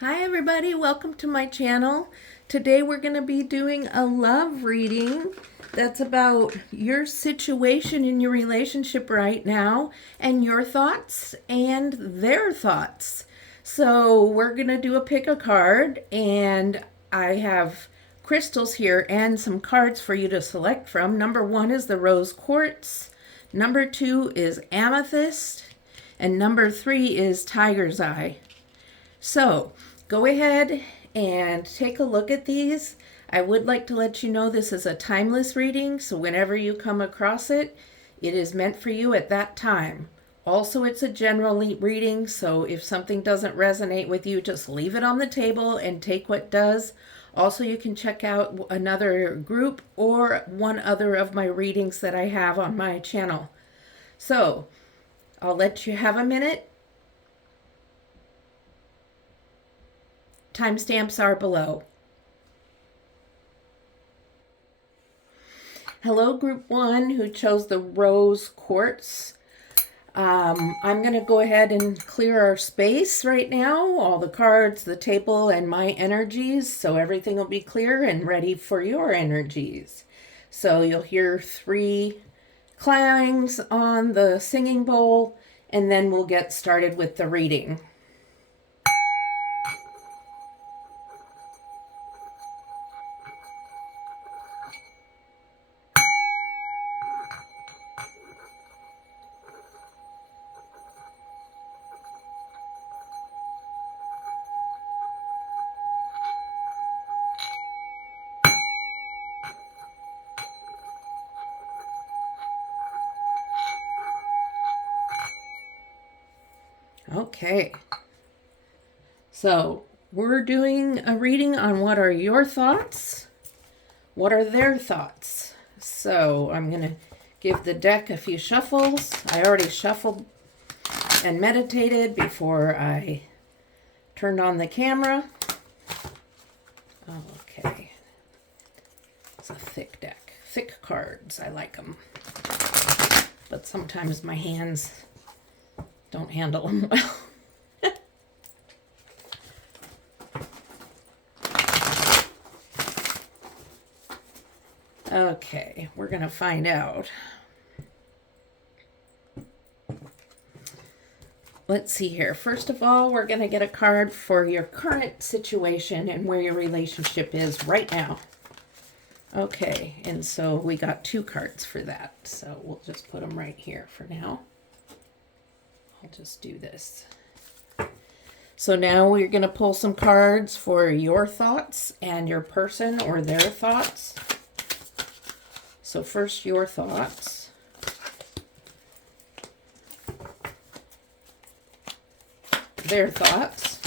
Hi everybody, welcome to my channel. Today we're going to be doing a love reading that's about your situation in your relationship right now and your thoughts and their thoughts. So we're going to do a pick a card, and I have crystals here and some cards for you to select from. Number 1 is the rose quartz. Number 2 is amethyst. And number 3 is tiger's eye. So go ahead and take a look at these. I would like to let you know this is a timeless reading, so whenever you come across it, it is meant for you at that time. Also, it's a general reading, so if something doesn't resonate with you, just leave it on the table and take what does. Also, you can check out another group or one other of my readings that I have on my channel. So I'll let you have a minute. Timestamps are below. Hello, group 1 who chose the rose quartz. I'm going to go ahead and clear our space right now, all the cards, the table, and my energies, so everything will be clear and ready for your energies. So you'll hear 3 clangs on the singing bowl, and then we'll get started with the reading. Okay, so we're doing a reading on what are your thoughts, what are their thoughts. So I'm going to give the deck a few shuffles. I already shuffled and meditated before I turned on the camera. Okay, it's a thick deck, thick cards. I like them, but sometimes my hands don't handle them well. Okay, we're going to find out. Let's see here. First of all, we're going to get a card for your current situation and where your relationship is right now. Okay, and so we got 2 cards for that. So we'll just put them right here for now. I'll just do this. So now we're going to pull some cards for your thoughts and your person or their thoughts. So first, your thoughts. Their thoughts.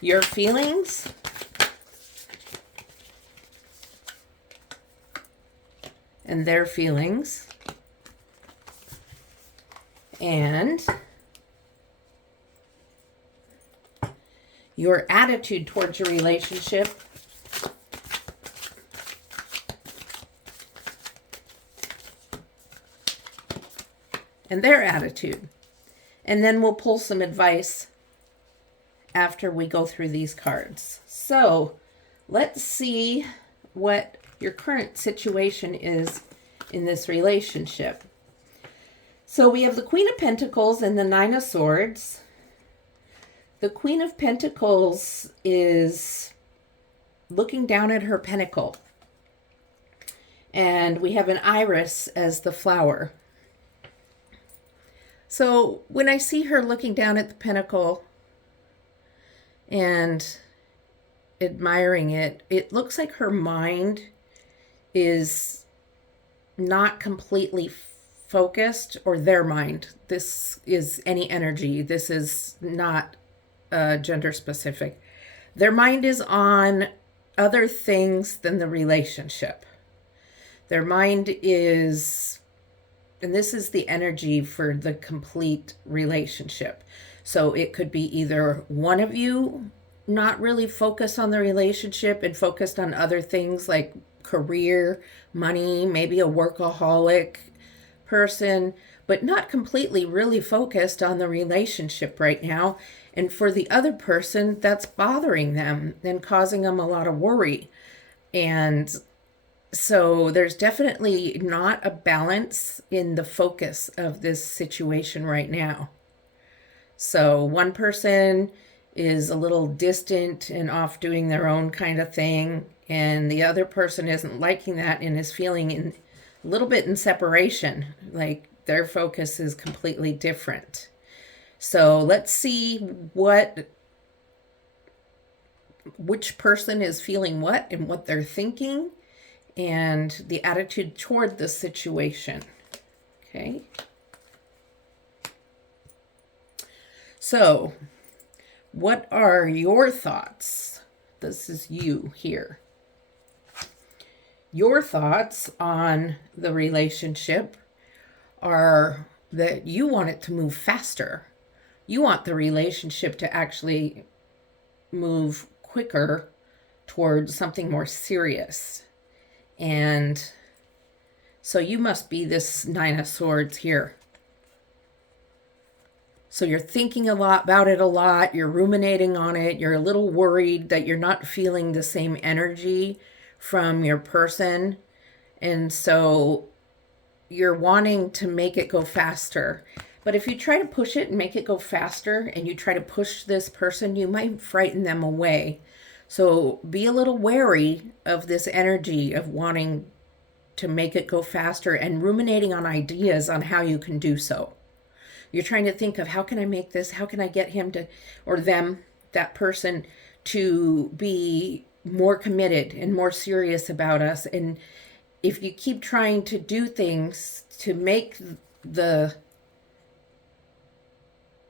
Your feelings. And their feelings. And your attitude towards your relationship. And their attitude. And then we'll pull some advice after we go through these cards. So let's see what your current situation is in this relationship. So we have the Queen of Pentacles and the Nine of Swords. The Queen of Pentacles is looking down at her pentacle. And we have an iris as the flower. So when I see her looking down at the pentacle and admiring it, it looks like her mind is not completely focused, or their mind. This is any energy. This is not gender specific. Their mind is on other things than the relationship. Their mind is, and this is the energy for the complete relationship. So it could be either one of you not really focused on the relationship and focused on other things like career, money, maybe a workaholic, person, but not completely really focused on the relationship right now. And for the other person, that's bothering them and causing them a lot of worry. And so there's definitely not a balance in the focus of this situation right now. So one person is a little distant and off doing their own kind of thing, and the other person isn't liking that and is feeling a little bit in separation, like their focus is completely different. So let's see which person is feeling what and what they're thinking and the attitude toward the situation. Okay. So, what are your thoughts? This is you here. Your thoughts on the relationship are that you want it to move faster. You want the relationship to actually move quicker towards something more serious. And so you must be this Nine of Swords here. So you're thinking a lot about it a lot. You're ruminating on it. You're a little worried that you're not feeling the same energy from your person. And so you're wanting to make it go faster. But if you try to push it and make it go faster and you try to push this person, you might frighten them away. So be a little wary of this energy of wanting to make it go faster and ruminating on ideas on how you can do so. You're trying to think of how can I make this, how can I get him to, or them, that person, to be more committed and more serious about us. And if you keep trying to do things to make the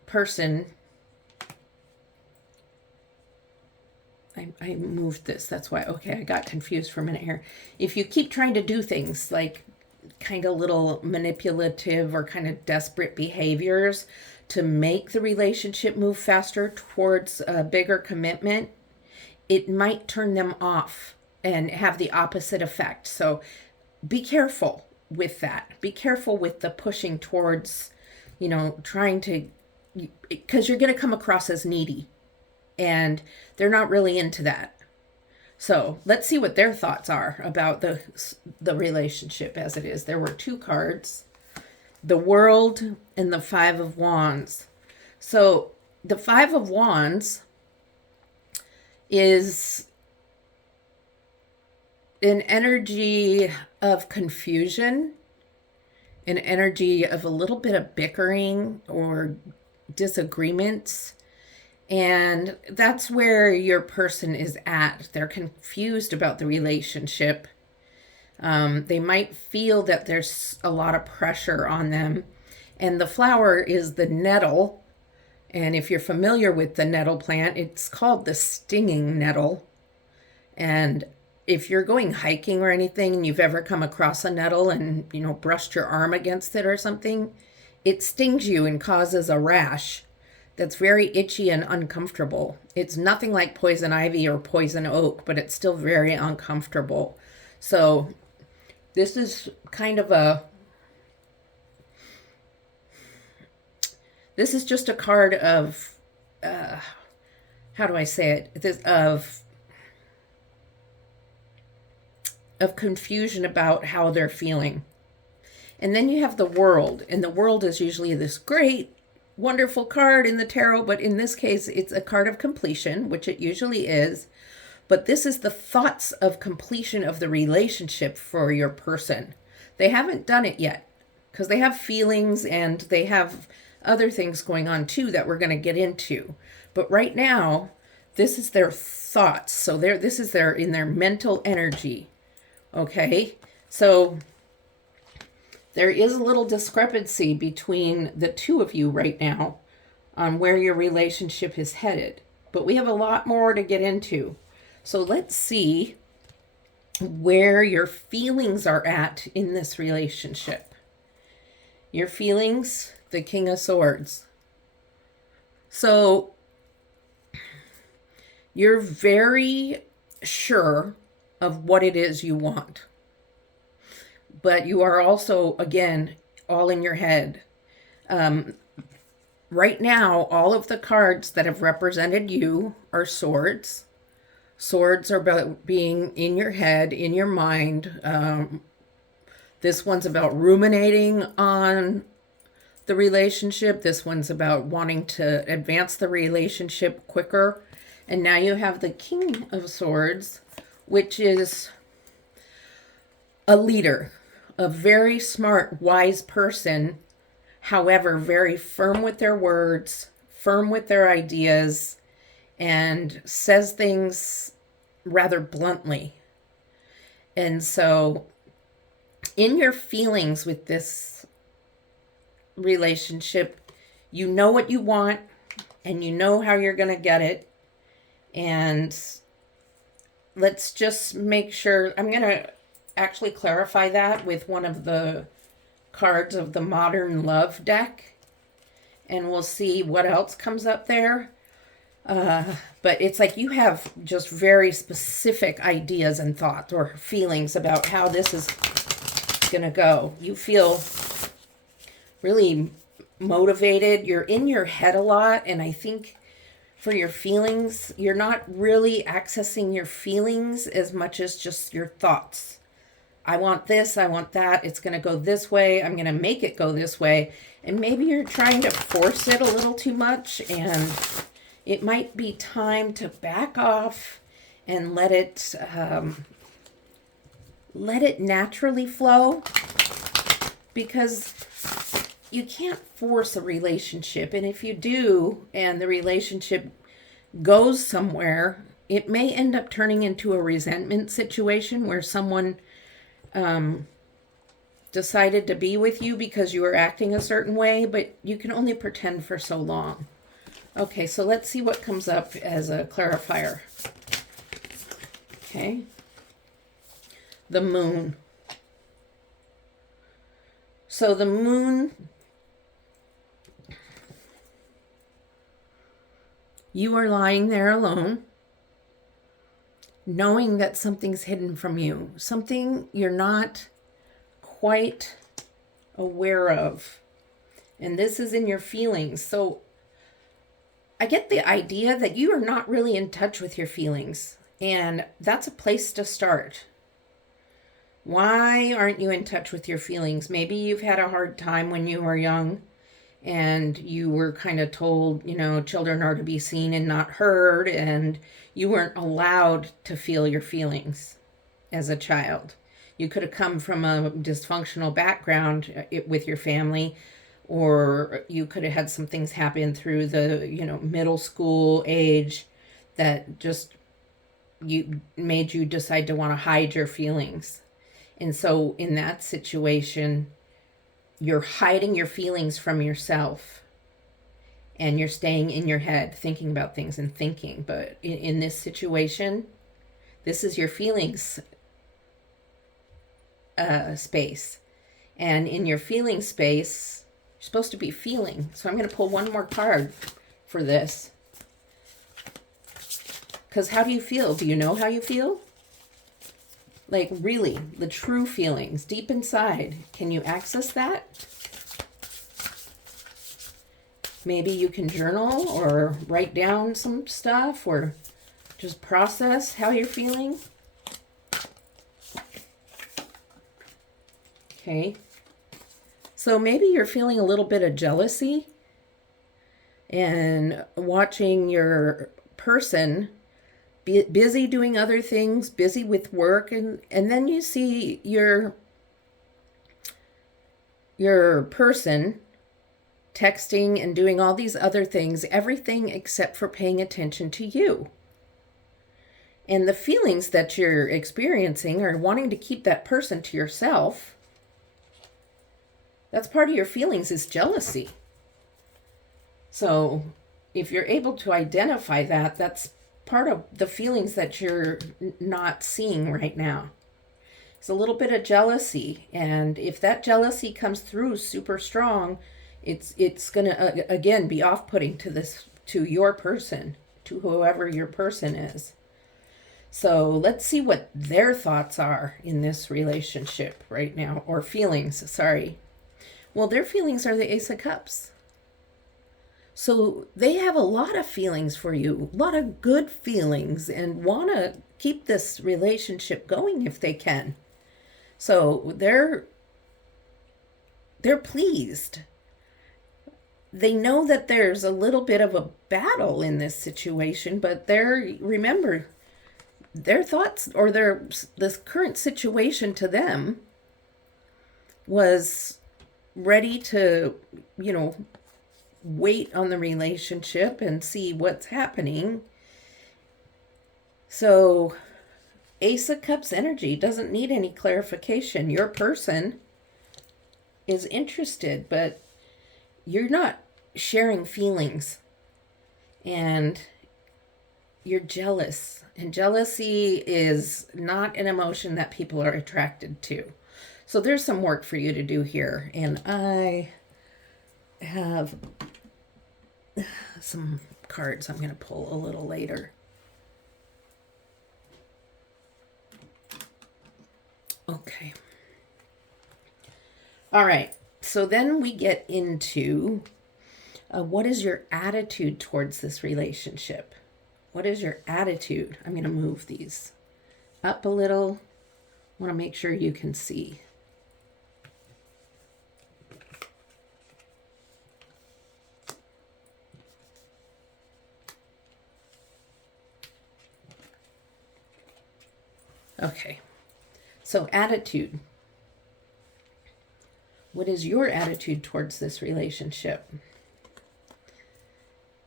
person, I moved this, that's why, okay, I got confused for a minute here. If you keep trying to do things like kind of little manipulative or kind of desperate behaviors to make the relationship move faster towards a bigger commitment, it might turn them off and have the opposite effect. So be careful with that. Be careful with the pushing towards, trying to, because you're going to come across as needy and they're not really into that. So let's see what their thoughts are about the relationship as it is. There were two cards, the World and the Five of Wands. So the Five of Wands is an energy of confusion, an energy of a little bit of bickering or disagreements. And that's where your person is at. They're confused about the relationship. They might feel that there's a lot of pressure on them. And the flower is the nettle. And if you're familiar with the nettle plant, it's called the stinging nettle. And if you're going hiking or anything and you've ever come across a nettle and, brushed your arm against it or something, it stings you and causes a rash that's very itchy and uncomfortable. It's nothing like poison ivy or poison oak, but it's still very uncomfortable. So this is kind of this is just a card of, how do I say it? Of confusion about how they're feeling. And then you have the World, and the World is usually this great, wonderful card in the tarot, but in this case, it's a card of completion, which it usually is. But this is the thoughts of completion of the relationship for your person. They haven't done it yet because they have feelings and they have other things going on too that we're going to get into. But right now, this is their thoughts. So this is in their mental energy. Okay, so there is a little discrepancy between the two of you right now on where your relationship is headed. But we have a lot more to get into. So let's see where your feelings are at in this relationship. Your feelings, the King of Swords. So you're very sure of what it is you want. But you are also, again, all in your head. Right now, all of the cards that have represented you are swords. Swords are about being in your head, in your mind. This one's about ruminating on the relationship. This one's about wanting to advance the relationship quicker. And now you have the King of Swords, which is a leader, a very smart, wise person, however, very firm with their words, firm with their ideas, and says things rather bluntly. And so, in your feelings with this relationship, you know what you want and you know how you're going to get it. And let's just make sure, I'm going to actually clarify that with one of the cards of the Modern Love deck, and we'll see what else comes up there. But it's like you have just very specific ideas and thoughts or feelings about how this is going to go. You feel really motivated. You're in your head a lot, and I think for your feelings, you're not really accessing your feelings as much as just your thoughts. I want this, I want that, it's going to go this way, I'm going to make it go this way. And maybe you're trying to force it a little too much, and it might be time to back off and let it naturally flow, because you can't force a relationship. And if you do, and the relationship goes somewhere, it may end up turning into a resentment situation where someone decided to be with you because you were acting a certain way, but you can only pretend for so long. Okay, so let's see what comes up as a clarifier. Okay. The moon. So the moon, you are lying there alone, knowing that something's hidden from you, something you're not quite aware of. And this is in your feelings. So I get the idea that you are not really in touch with your feelings, and that's a place to start. Why aren't you in touch with your feelings? Maybe you've had a hard time when you were young, and you were kind of told, children are to be seen and not heard, and you weren't allowed to feel your feelings as a child. You could have come from a dysfunctional background with your family, or you could have had some things happen through the, middle school age that just made you decide to want to hide your feelings. And so in that situation, you're hiding your feelings from yourself, and you're staying in your head thinking about things and thinking. But in this situation, this is your feelings space. And in your feeling space, you're supposed to be feeling. So I'm going to pull one more card for this. Because how do you feel? Do you know how you feel? Like really, the true feelings deep inside. Can you access that? Maybe you can journal or write down some stuff or just process how you're feeling. Okay. So maybe you're feeling a little bit of jealousy and watching your person busy doing other things, busy with work, and then you see your person texting and doing all these other things, everything except for paying attention to you. And the feelings that you're experiencing are wanting to keep that person to yourself. That's part of your feelings, is jealousy. So if you're able to identify that, that's part of the feelings that you're not seeing right now. It's a little bit of jealousy, and if that jealousy comes through super strong, it's going to again be off-putting to your person, to whoever your person is. So let's see what their thoughts are in this relationship right now, or feelings, sorry. Well, their feelings are the Ace of Cups. So they have a lot of feelings for you, a lot of good feelings, and want to keep this relationship going if they can. So they're pleased. They know that there's a little bit of a battle in this situation, but remember, their thoughts or this current situation to them was ready to, wait on the relationship and see what's happening. So Ace of Cups energy doesn't need any clarification. Your person is interested, but you're not sharing feelings, and you're jealous. And jealousy is not an emotion that people are attracted to. So there's some work for you to do here. And I have some cards I'm going to pull a little later. Okay. All right. So then we get into what is your attitude towards this relationship? What is your attitude? I'm going to move these up a little. I want to make sure you can see. Okay. So attitude. What is your attitude towards this relationship?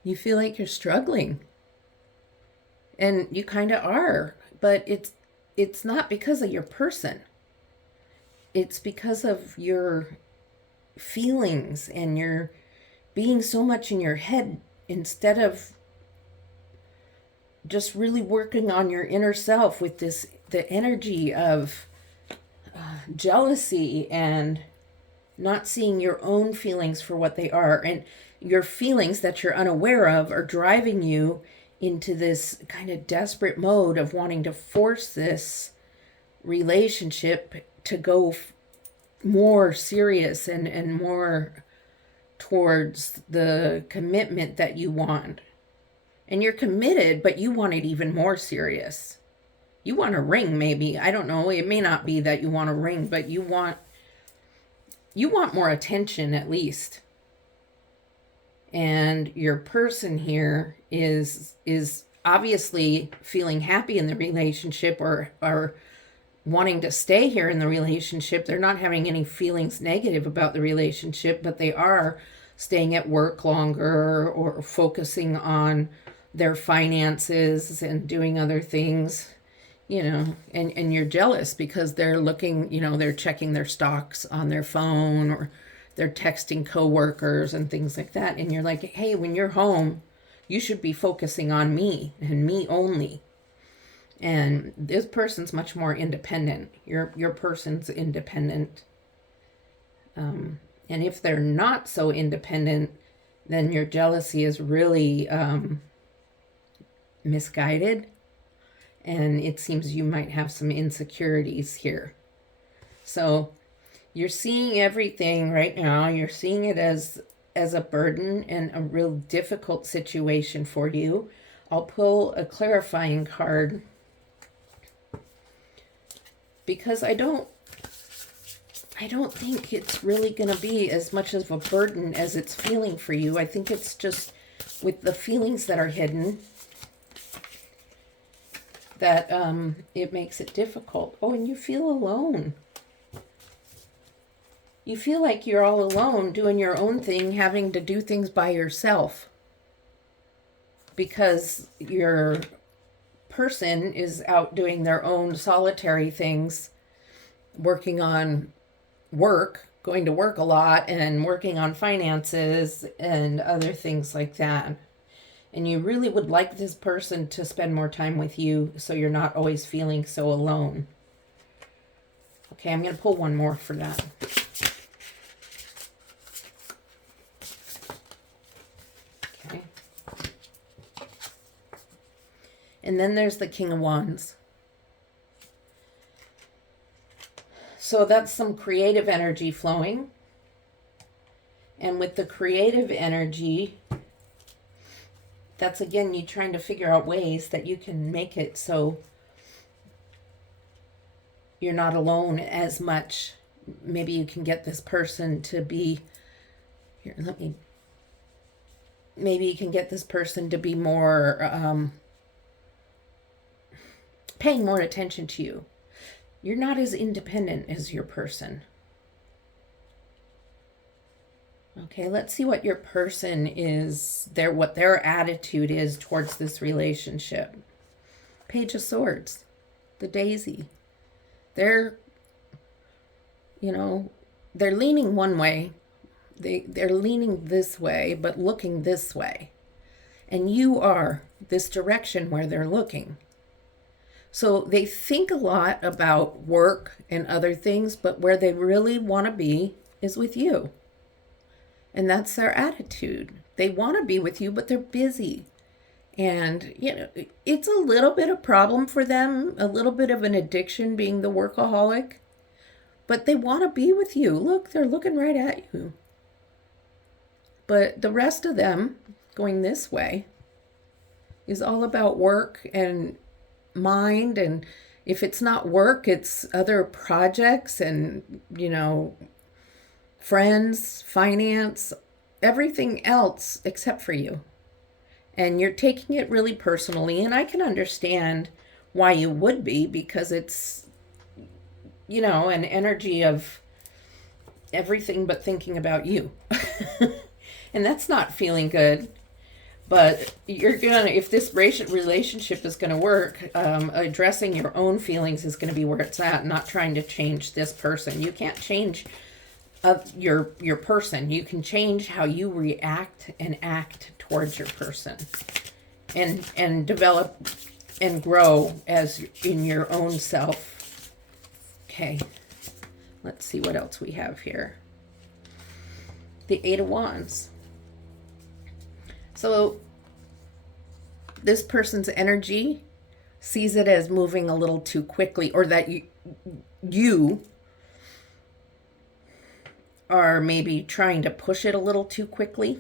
You feel like you're struggling. And you kind of are, but it's not because of your person. It's because of your feelings, and you're being so much in your head instead of just really working on your inner self with the energy of jealousy and not seeing your own feelings for what they are. And your feelings that you're unaware of are driving you into this kind of desperate mode of wanting to force this relationship to go more serious and more towards the commitment that you want. And you're committed, but you want it even more serious. You want a ring, maybe. I don't know. It may not be that you want a ring, but you want more attention at least. And your person here is obviously feeling happy in the relationship, or wanting to stay here in the relationship. They're not having any feelings negative about the relationship, but they are staying at work longer or focusing on their finances and doing other things, and you're jealous because they're looking, they're checking their stocks on their phone, or they're texting coworkers and things like that. And you're like, hey, when you're home, you should be focusing on me and me only. And this person's much more independent. Your person's independent. And if they're not so independent, then your jealousy is really misguided. And it seems you might have some insecurities here. So you're seeing everything right now. You're seeing it as a burden and a real difficult situation for you. I'll pull a clarifying card, because I don't think it's really going to be as much of a burden as it's feeling for you. I think it's just with the feelings that are hidden that it makes it difficult. Oh, and you feel alone. You feel like you're all alone doing your own thing, having to do things by yourself, because your person is out doing their own solitary things, working on work, going to work a lot, and working on finances and other things like that. And you really would like this person to spend more time with you, so you're not always feeling so alone. Okay, I'm going to pull one more for that. Okay. And then there's the King of Wands. So that's some creative energy flowing. And with the creative energy, that's again you trying to figure out ways that you can make it so you're not alone as much. Maybe you can get this person to be here. Maybe you can get this person to be more paying more attention to you. You're not as independent as your person. Okay, let's see what your person is, what their attitude is towards this relationship. Page of Swords, the Daisy. They're leaning one way. They're leaning this way, but looking this way. And you are this direction where they're looking. So they think a lot about work and other things, but where they really want to be is with you. And that's their attitude. They want to be with you, but they're busy. And, it's a little bit of a problem for them, a little bit of an addiction being the workaholic. But they want to be with you. Look, they're looking right at you. But the rest of them, going this way, is all about work and mind. And if it's not work, it's other projects and, friends, finance, everything else except for you. And you're taking it really personally. And I can understand why you would be, because it's, an energy of everything but thinking about you. And that's not feeling good. But if this relationship is going to work, addressing your own feelings is going to be where it's at, not trying to change this person. You can't change your person. You can change how you react and act towards your person, and develop and grow as in your own self. Okay, let's see what else we have here. The Eight of Wands. So this person's energy sees it as moving a little too quickly, or that you are maybe trying to push it a little too quickly.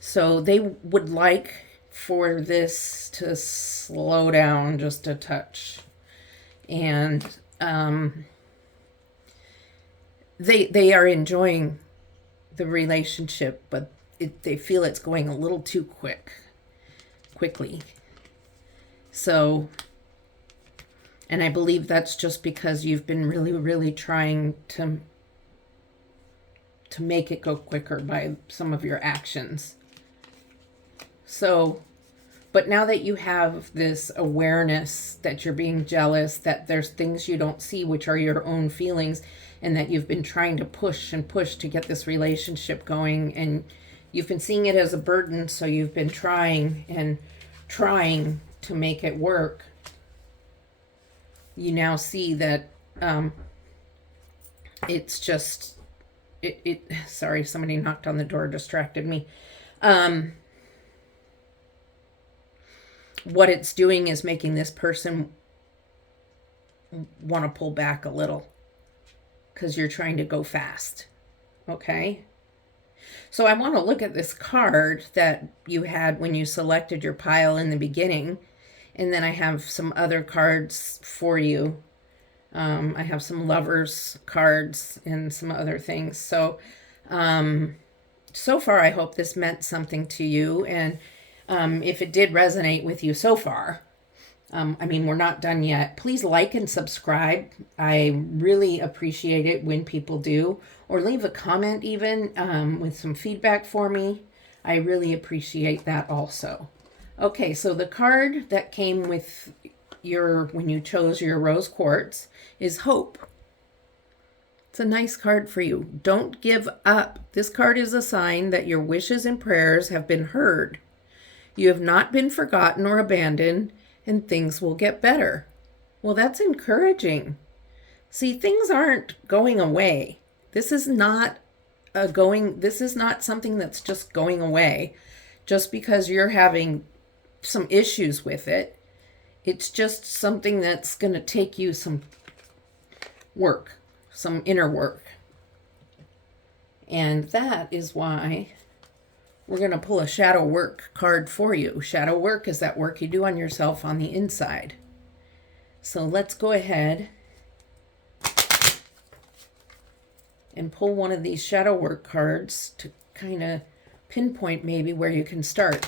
So they would like for this to slow down just a touch. And they are enjoying the relationship, but they feel it's going a little too quickly. So, and I believe that's just because you've been really, really trying to make it go quicker by some of your actions. So, but now that you have this awareness that you're being jealous, that there's things you don't see, which are your own feelings, and that you've been trying to push and push to get this relationship going, and you've been seeing it as a burden, so you've been trying to make it work. You now see that it's just sorry, somebody knocked on the door, distracted me. What it's doing is making this person want to pull back a little, because you're trying to go fast. Okay? So I want to look at this card that you had when you selected your pile in the beginning. And then I have some other cards for you. I have some lovers cards and some other things. So, so far, I hope this meant something to you. And if it did resonate with you so far, we're not done yet. Please like and subscribe. I really appreciate it when people do. Or leave a comment even with some feedback for me. I really appreciate that also. Okay, so the card that came with when you chose your rose quartz is Hope. It's a nice card for you. Don't give up. This card is a sign that your wishes and prayers have been heard. You have not been forgotten or abandoned, and things will get better. Well, that's encouraging. See, things aren't going away. This is not something that's just going away just because you're having some issues with it. It's just something that's going to take you some work, some inner work. And that is why we're going to pull a shadow work card for you. Shadow work is that work you do on yourself on the inside. So let's go ahead and pull one of these shadow work cards to kind of pinpoint maybe where you can start.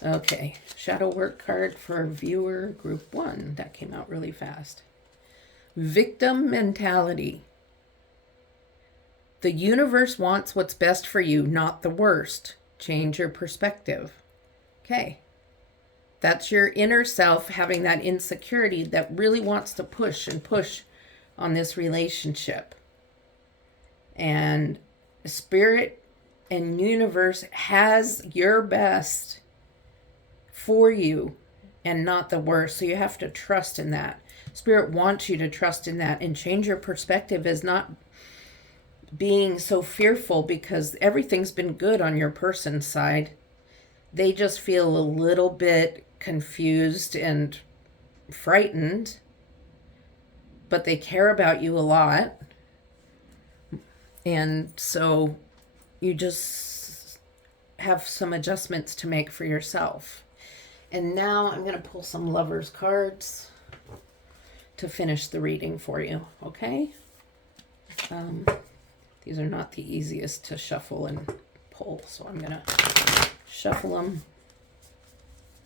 Okay, shadow work card for viewer group 1. That came out really fast. Victim mentality. The universe wants what's best for you, not the worst. Change your perspective. Okay. That's your inner self having that insecurity that really wants to push and push on this relationship. And spirit and universe has your best for you and not the worst. So you have to trust in that. Spirit wants you to trust in that and change your perspective as not being so fearful because everything's been good on your person's side. They just feel a little bit confused and frightened, but they care about you a lot. And so you just have some adjustments to make for yourself. And now I'm going to pull some lovers cards to finish the reading for you, okay? These are not the easiest to shuffle and pull, so I'm going to shuffle them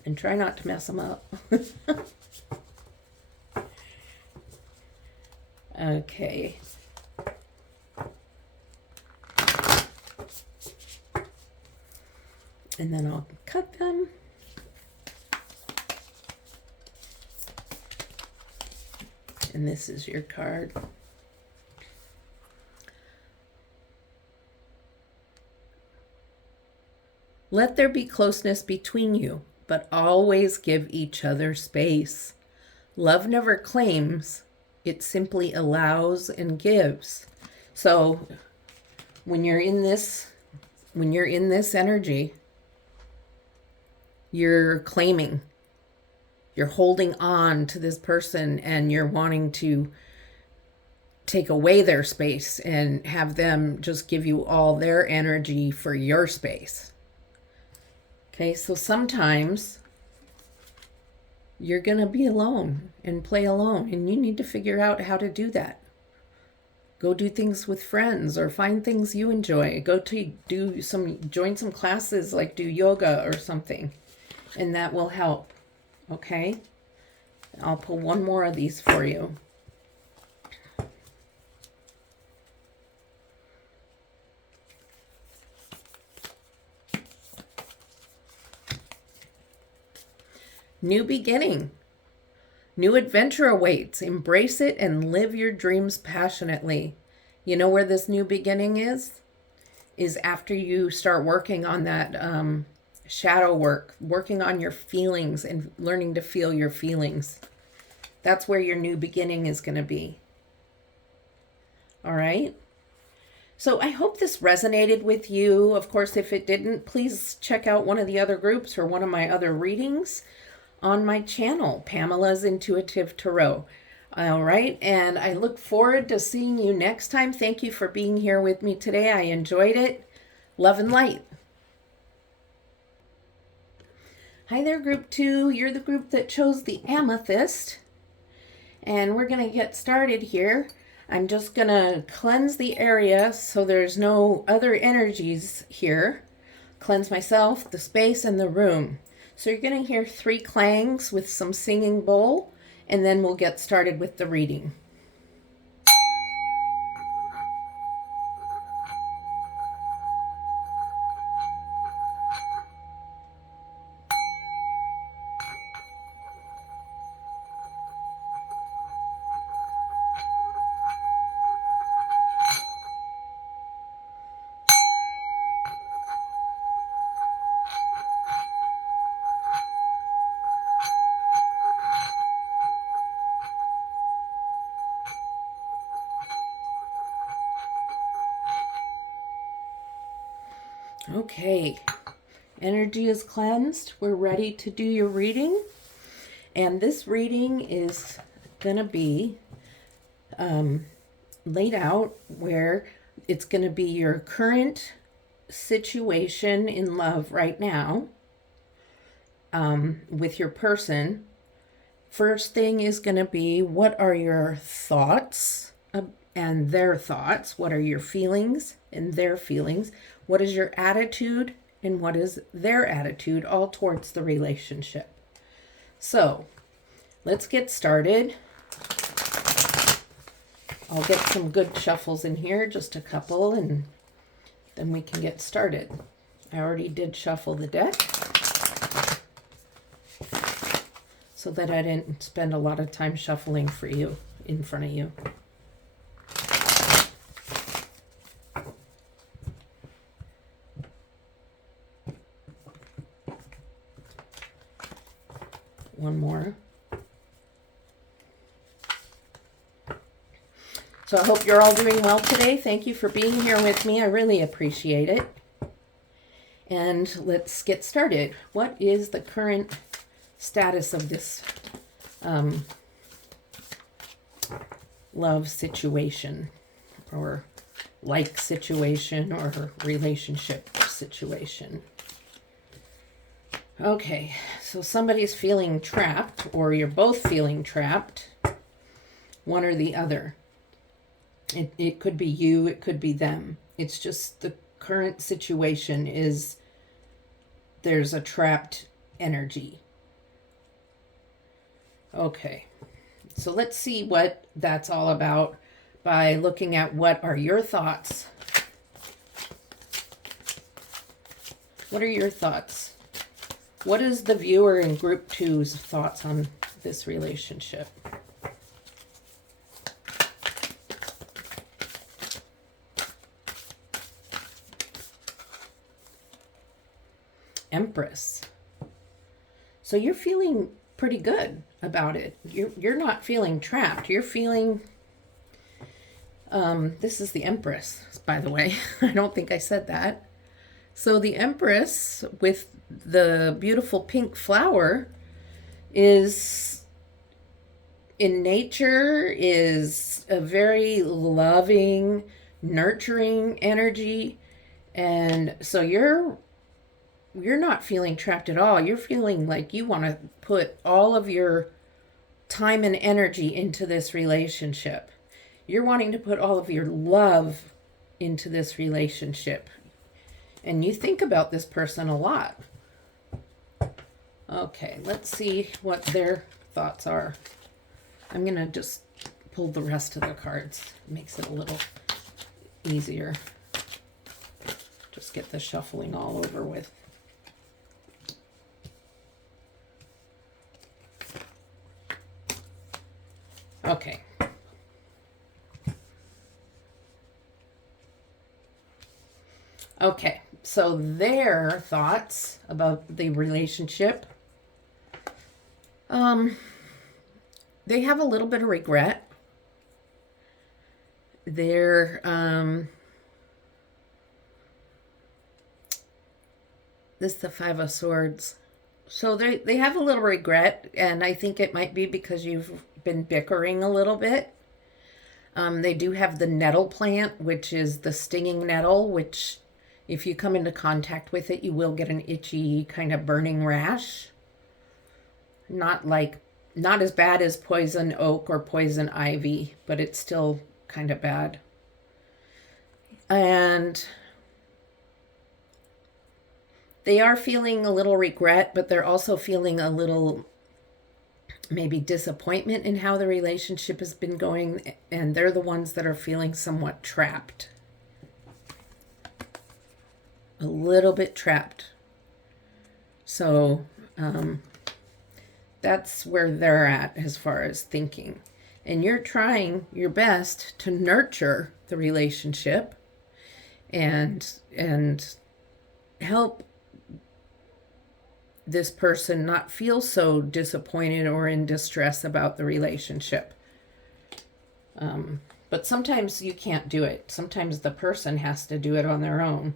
and try not to mess them up. Okay. And then I'll cut them. And this is your card. Let there be closeness between you, but always give each other space. Love never claims, it simply allows and gives. So when you're in this energy, you're claiming. You're holding on to this person and you're wanting to take away their space and have them just give you all their energy for your space. Okay, so sometimes you're going to be alone and play alone, and you need to figure out how to do that. Go do things with friends or find things you enjoy. Go to join some classes like do yoga or something, and that will help. Okay, I'll pull one more of these for you. New beginning. New adventure awaits. Embrace it and live your dreams passionately. You know where this new beginning is? Is after you start working on that shadow work, working on your feelings and learning to feel your feelings. That's where your new beginning is going to be. All right? So I hope this resonated with you. Of course, if it didn't, please check out one of the other groups or one of my other readings on my channel, Pamela's Intuitive Tarot. All right, and I look forward to seeing you next time. Thank you for being here with me today. I enjoyed it. Love and light. Hi there, group 2. You're the group that chose the Amethyst. And we're going to get started here. I'm just going to cleanse the area so there's no other energies here. Cleanse myself, the space, and the room. So you're going to hear 3 clangs with some singing bowl, and then we'll get started with the reading. Okay, energy is cleansed. We're ready to do your reading. And this reading is going to be laid out where it's going to be your current situation in love right now with your person. First thing is going to be, what are your thoughts and their thoughts? What are your feelings and their feelings? What is your attitude and what is their attitude, all towards the relationship? So let's get started. I'll get some good shuffles in here, just a couple, and then we can get started. I already did shuffle the deck so that I didn't spend a lot of time shuffling for you in front of you. One more. So I hope you're all doing well today. Thank you for being here with me. I really appreciate it. And let's get started. What is the current status of this love situation, or like situation, or relationship situation? Okay, so somebody's feeling trapped, or you're both feeling trapped, one or the other. It could be you, it could be them. It's just the current situation is there's a trapped energy. Okay, so let's see what that's all about by looking at what are your thoughts. What are your thoughts? What is the viewer in group 2's thoughts on this relationship? Empress. So you're feeling pretty good about it. You're not feeling trapped. You're feeling, this is the Empress, by the way. I don't think I said that. So the Empress with the beautiful pink flower is in nature, is a very loving, nurturing energy. And so you're not feeling trapped at all. You're feeling like you want to put all of your time and energy into this relationship. You're wanting to put all of your love into this relationship. And you think about this person a lot. Okay, let's see what their thoughts are. I'm going to just pull the rest of the cards. It makes it a little easier. Just get the shuffling all over with. Okay. Okay, so their thoughts about the relationship, they have a little bit of regret. They're, this is the Five of Swords. So they have a little regret, and I think it might be because you've been bickering a little bit. They do have the nettle plant, which is the stinging nettle, which if you come into contact with it, you will get an itchy kind of burning rash. Not as bad as poison oak or poison ivy, but it's still kind of bad. And they are feeling a little regret, but they're also feeling a little maybe disappointment in how the relationship has been going, and they're the ones that are feeling somewhat trapped. A little bit trapped. So that's where they're at as far as thinking. And you're trying your best to nurture the relationship and help this person not feel so disappointed or in distress about the relationship. But sometimes you can't do it. Sometimes the person has to do it on their own,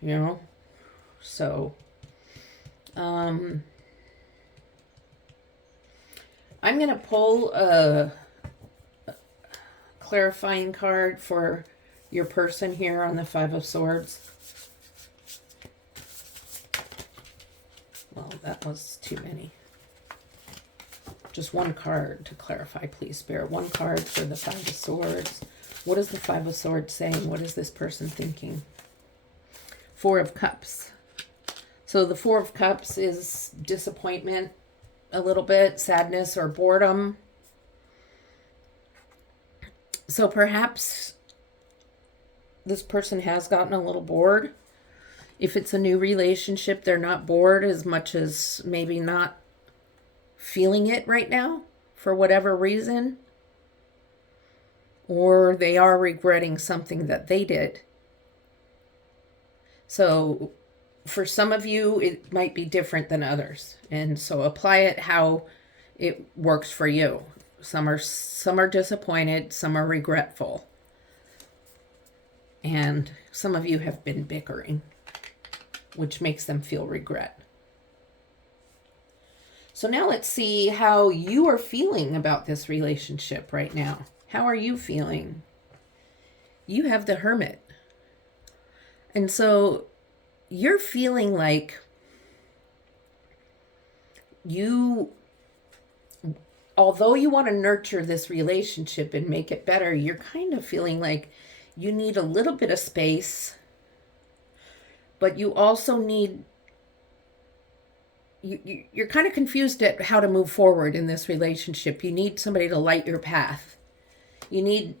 you know? So, I'm going to pull a clarifying card for your person here on the Five of Swords. Well, that was too many. Just one card to clarify, please, Spirit. One card for the Five of Swords. What is the Five of Swords saying? What is this person thinking? Four of Cups. So the Four of Cups is disappointment, a little bit, sadness or boredom. So perhaps this person has gotten a little bored. If it's a new relationship, they're not bored as much as maybe not feeling it right now for whatever reason. Or they are regretting something that they did. So for some of you, it might be different than others. And so apply it how it works for you. Some are disappointed, some are regretful. And some of you have been bickering, which makes them feel regret. So now let's see how you are feeling about this relationship right now. How are you feeling? You have the Hermit. And so you're feeling like although you want to nurture this relationship and make it better, you're kind of feeling like you need a little bit of space, but you also need, you're kind of confused at how to move forward in this relationship. You need somebody to light your path. You need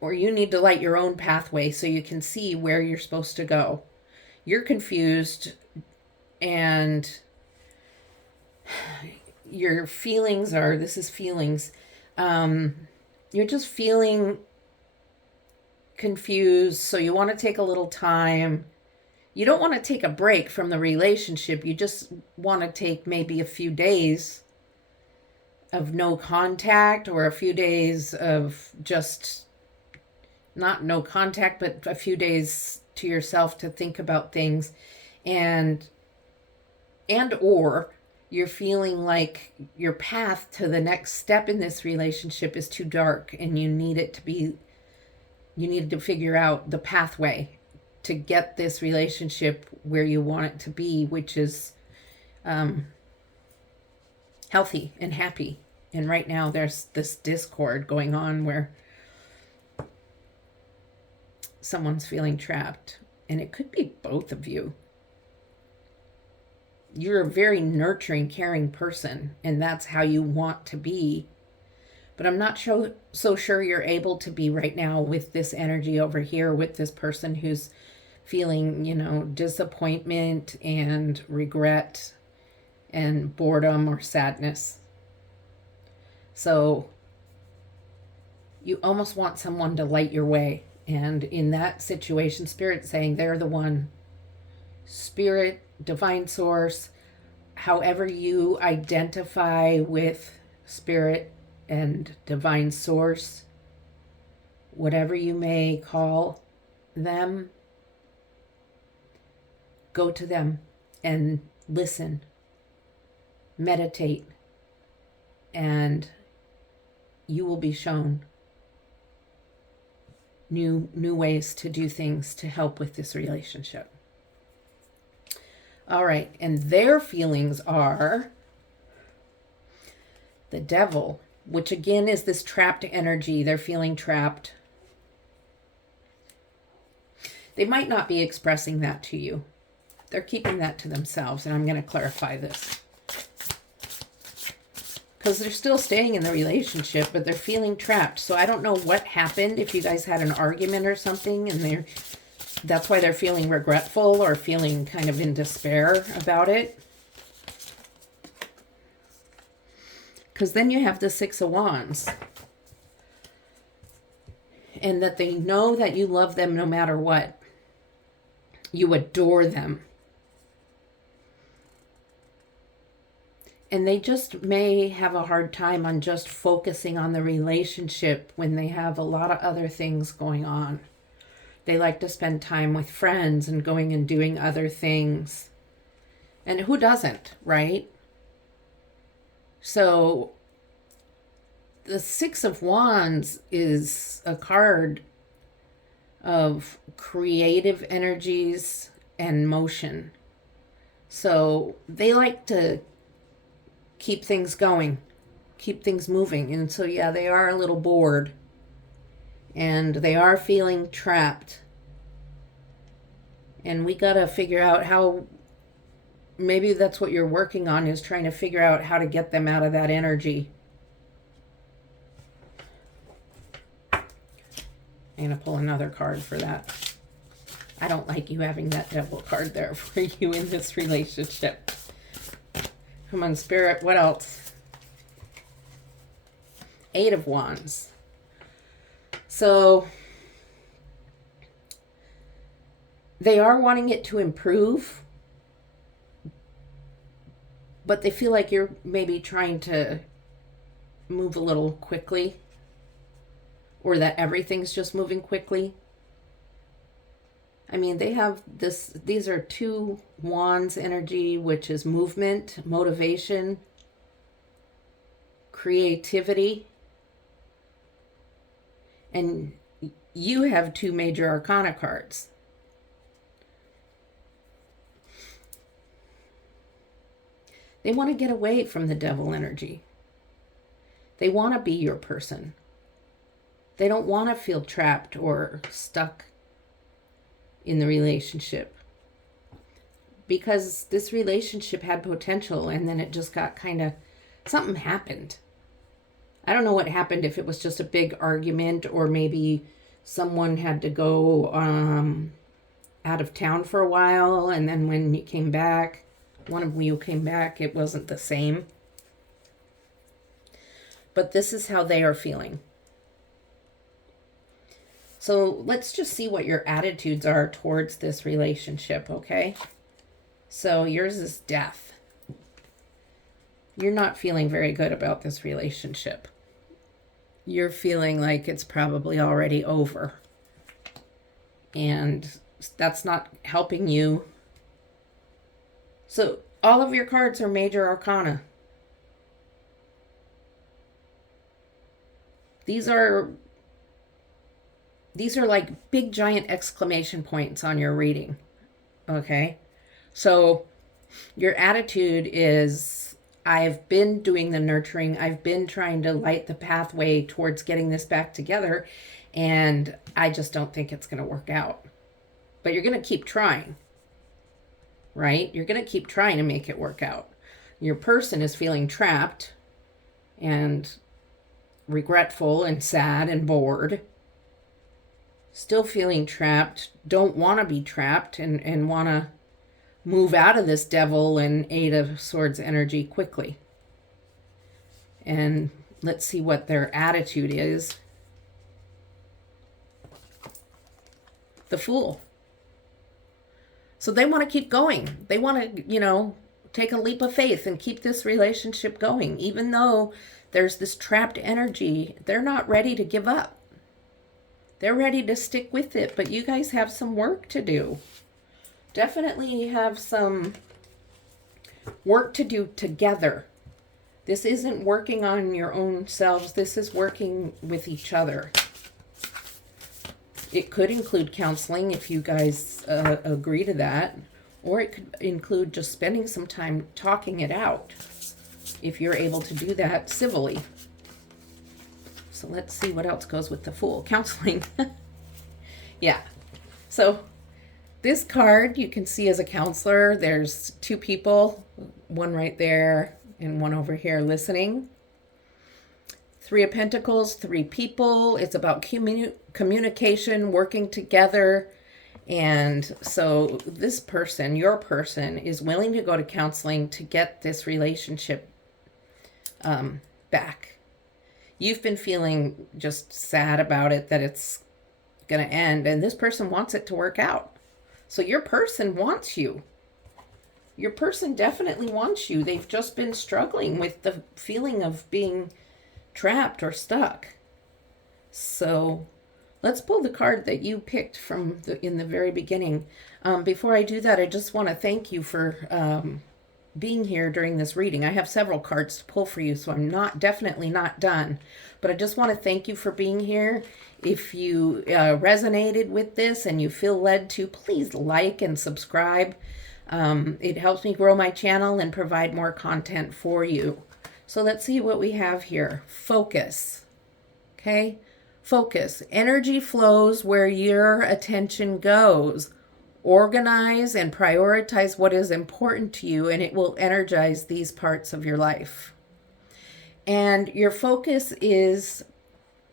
to light your own pathway so you can see where you're supposed to go. You're confused, and your feelings are, this is feelings. You're just feeling confused, so you want to take a little time. You don't want to take a break from the relationship. You just want to take maybe a few days of no contact, or a few days of just not no contact, but a few days to yourself to think about things. And or you're feeling like your path to the next step in this relationship is too dark, and you need to figure out the pathway to get this relationship where you want it to be, which is healthy and happy. And right now there's this discord going on where someone's feeling trapped, and it could be both of you. You're a very nurturing, caring person, and that's how you want to be. But I'm not so sure you're able to be right now with this energy over here with this person who's feeling, disappointment and regret and boredom or sadness. So you almost want someone to light your way. And in that situation, Spirit's saying they're the one. Spirit, divine source, however you identify with Spirit and divine source, whatever you may call them, go to them and listen, meditate, and you will be shown new ways to do things to help with this relationship. All right, and their feelings are the Devil, which again is this trapped energy. They're feeling trapped. They might not be expressing that to you. They're keeping that to themselves, and I'm going to clarify this. Because they're still staying in the relationship, but they're feeling trapped. So I don't know what happened, if you guys had an argument or something, and that's why they're feeling regretful or feeling kind of in despair about it. Because then you have the Six of Wands. And that they know that you love them no matter what. You adore them. And they just may have a hard time on just focusing on the relationship when they have a lot of other things going on. They like to spend time with friends and going and doing other things. And who doesn't, right? So the Six of Wands is a card of creative energies and motion. So they like to keep things going, keep things moving. And so, yeah, they are a little bored and they are feeling trapped. And we got to figure out how, maybe that's what you're working on, is trying to figure out how to get them out of that energy. I'm going to pull another card for that. I don't like you having that devil card there for you in this relationship. Come on, Spirit, what else? Eight of Wands. So they are wanting it to improve, but they feel like you're maybe trying to move a little quickly, or that everything's just moving quickly. I mean, they have this, these are two wands energy, which is movement, motivation, creativity. And you have two major arcana cards. They want to get away from the devil energy. They want to be your person. They don't want to feel trapped or stuck in the relationship, because this relationship had potential and then it just got kind of, something happened. I don't know what happened, if it was just a big argument or maybe someone had to go out of town for a while, and then when you came back, one of you came back, it wasn't the same. But this is how they are feeling. So let's just see what your attitudes are towards this relationship, okay? So yours is death. You're not feeling very good about this relationship. You're feeling like it's probably already over. And that's not helping you. So all of your cards are major arcana. These are like big giant exclamation points on your reading. Okay? So your attitude is, I've been doing the nurturing. I've been trying to light the pathway towards getting this back together, and I just don't think it's going to work out. But you're going to keep trying, right? You're going to keep trying to make it work out. Your person is feeling trapped and regretful and sad and bored. Still feeling trapped, don't want to be trapped, and want to move out of this devil and Eight of Swords energy quickly. And let's see what their attitude is. The Fool. So they want to keep going. They want to, take a leap of faith and keep this relationship going. Even though there's this trapped energy, they're not ready to give up. They're ready to stick with it, but you guys have some work to do. Definitely have some work to do together. This isn't working on your own selves. This is working with each other. It could include counseling if you guys agree to that, or it could include just spending some time talking it out if you're able to do that civilly. So let's see what else goes with the Fool. Counseling. Yeah. So this card you can see as a counselor. There's two people, one right there and one over here listening. Three of Pentacles, three people. It's about communication, working together. And so this person, your person, is willing to go to counseling to get this relationship back. You've been feeling just sad about it, that it's going to end, and this person wants it to work out. So your person wants you. Your person definitely wants you. They've just been struggling with the feeling of being trapped or stuck. So let's pull the card that you picked from in the very beginning. Before I do that, I just want to thank you for being here during this reading. I have several cards to pull for you, so I'm definitely not done. But I just want to thank you for being here. If you resonated with this and you feel led to, please like and subscribe. It helps me grow my channel and provide more content for you. So let's see what we have here. Focus. Okay? Focus. Energy flows where your attention goes. Organize and prioritize what is important to you, and it will energize these parts of your life. And your focus is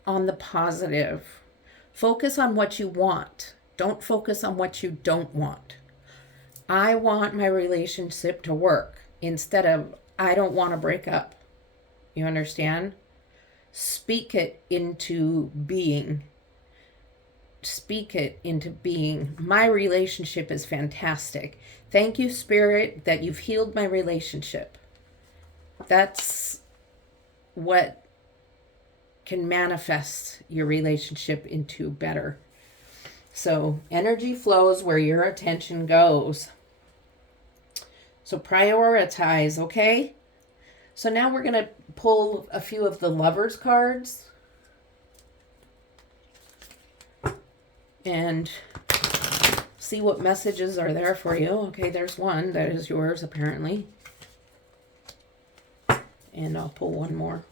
on the positive. Focus on what you want. Don't focus on what you don't want. I want my relationship to work instead of I don't want to break up. You understand? Speak it into being. Speak it into being. My relationship is fantastic. Thank you, Spirit, that you've healed my relationship. That's what can manifest your relationship into better. So energy flows where your attention goes. So prioritize, okay? So now we're going to pull a few of the Lovers cards. And see what messages are there for you. Okay, there's one that is yours apparently. And I'll pull one more.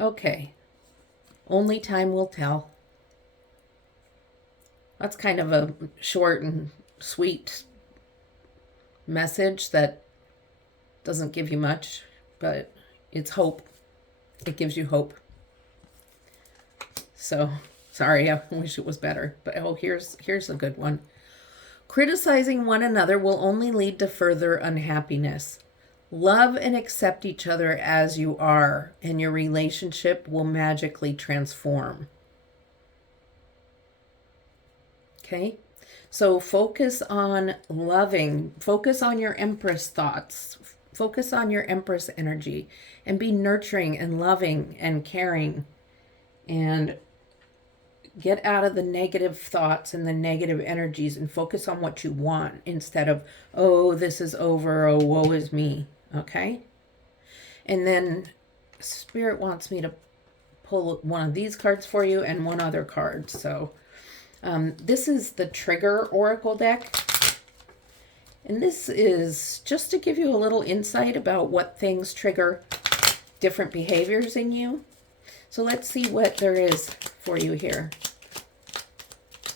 Okay. Only time will tell. That's kind of a short and sweet message that doesn't give you much, but it's hope. It gives you hope. So, sorry, I wish it was better. But here's a good one. Criticizing one another will only lead to further unhappiness. Love and accept each other as you are, and your relationship will magically transform. Okay, so focus on loving, focus on your Empress thoughts, focus on your Empress energy, and be nurturing and loving and caring, and get out of the negative thoughts and the negative energies and focus on what you want instead of, oh, this is over, oh, woe is me, okay? And then Spirit wants me to pull one of these cards for you and one other card, so... this is the Trigger Oracle deck, and this is just to give you a little insight about what things trigger different behaviors in you. So let's see what there is for you here.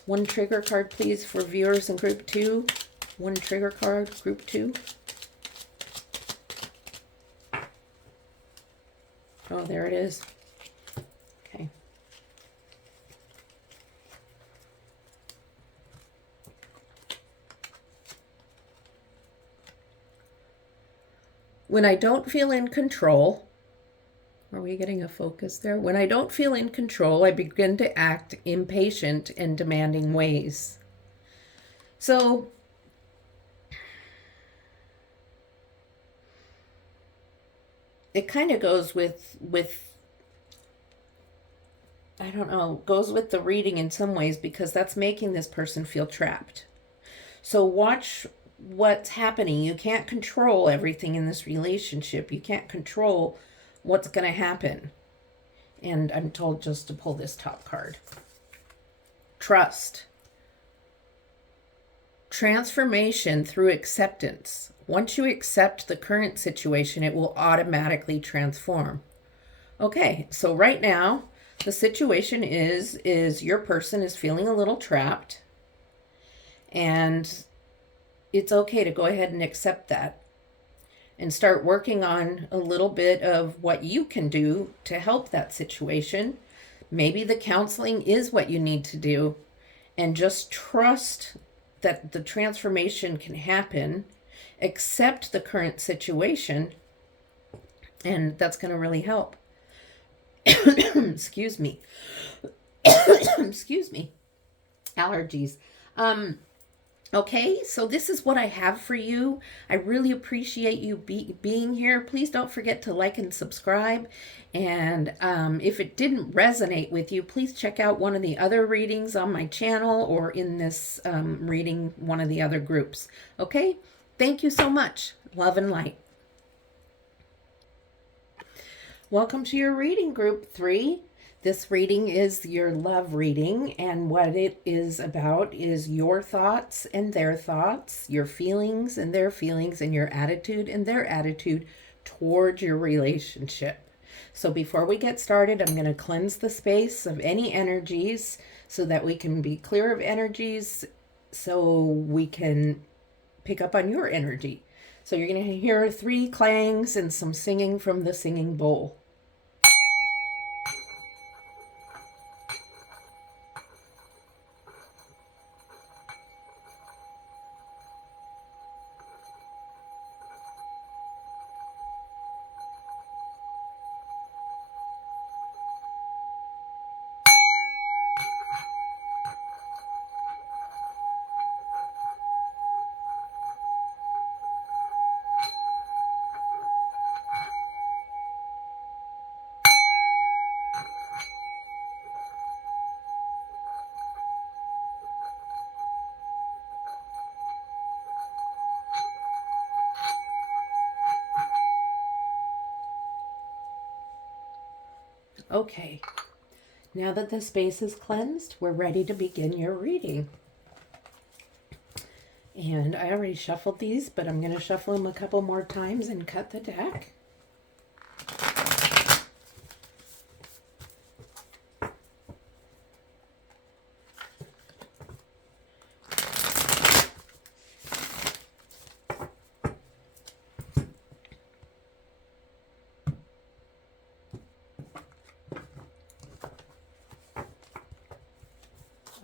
One trigger card, please, for viewers in group 2. One trigger card, group 2. Oh, there it is. Okay. When I don't feel in control, are we getting a focus there? When I don't feel in control, I begin to act impatient and demanding ways. So, it kind of goes with I don't know, goes with the reading in some ways because that's making this person feel trapped. So watch what's happening. You can't control everything in this relationship. You can't control what's going to happen. And I'm told just to pull this top card. Trust. Transformation through acceptance. Once you accept the current situation, it will automatically transform. Okay, so right now, the situation is your person is feeling a little trapped. And it's okay to go ahead and accept that and start working on a little bit of what you can do to help that situation. Maybe the counseling is what you need to do, and just trust that the transformation can happen, accept the current situation, and that's going to really help. Excuse me. Excuse me. Allergies. Okay, so this is what I have for you. I really appreciate you being here. Please don't forget to like and subscribe. And if it didn't resonate with you, please check out one of the other readings on my channel or in this reading, one of the other groups. Okay, thank you so much. Love and light. Welcome to your reading, group 3. This reading is your love reading, and what it is about is your thoughts and their thoughts, your feelings and their feelings, and your attitude and their attitude towards your relationship. So before we get started, I'm going to cleanse the space of any energies so that we can be clear of energies so we can pick up on your energy. So you're going to hear 3 clangs and some singing from the singing bowl. Okay, now that the space is cleansed, we're ready to begin your reading. And I already shuffled these, but I'm going to shuffle them a couple more times and cut the deck.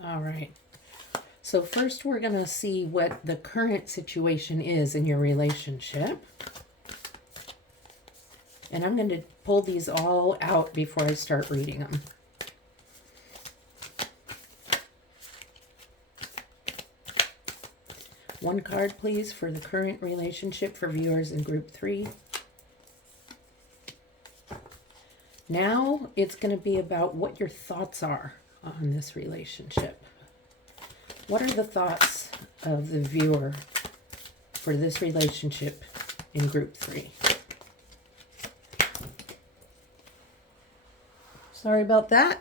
All right. So first we're going to see what the current situation is in your relationship. And I'm going to pull these all out before I start reading them. One card, please, for the current relationship for viewers in group 3. Now it's going to be about what your thoughts are on this relationship. What are the thoughts of the viewer for this relationship in group 3? Sorry about that.